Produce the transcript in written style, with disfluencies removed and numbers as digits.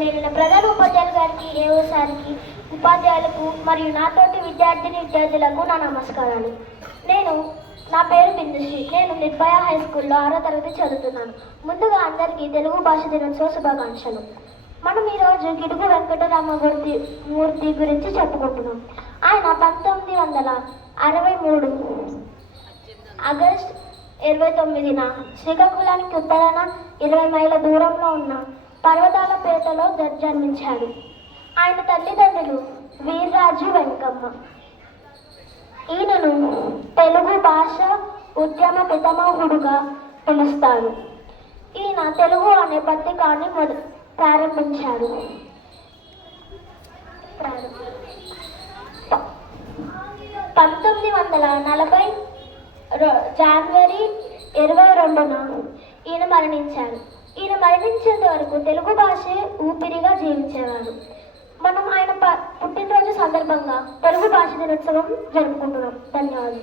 గౌరవనీయులైన ప్రధాన ఉపాధ్యాయులు గారికి, ఏఓ సార్కి, ఉపాధ్యాయులకు మరియు నాతోటి విద్యార్థులకు నా నమస్కారాలు. నా పేరు బిందుశ్రీ. నేను నిర్భయ హై స్కూల్లో 6వ తరగతి చదువుతున్నాను. ముందుగా అందరికీ తెలుగు భాష దినోత్సవ శుభాకాంక్షలు. మనం ఈరోజు గిడుగు వెంకటరామమూర్తి గురించి చెప్పుకుంటున్నాం. ఆయన 1963 ఆగస్టు 29న శ్రీకాకుళానికి ఉత్తరాన 20 మైళ్ళ దూరంలో ఉన్న పర్వతాలపేటలో జన్మించాడు. ఆయన తల్లిదండ్రులు వీర్రాజు, వెంకమ్మ. ఈయనను తెలుగు భాష ఉద్యమ పితామహుడుగా పిలుస్తారు. ఈయన తెలుగు అనే పత్రికని ప్రారంభించారు. జనవరి 22న ఈయన మరణించారు. ఈయన మరణించేంత వరకు తెలుగు భాషే ఊపిరిగా జీవించేవారు. మనం ఆయన పుట్టినరోజు సందర్భంగా తెలుగు భాష దినోత్సవం జరుపుకుంటున్నాం. ధన్యవాదాలు.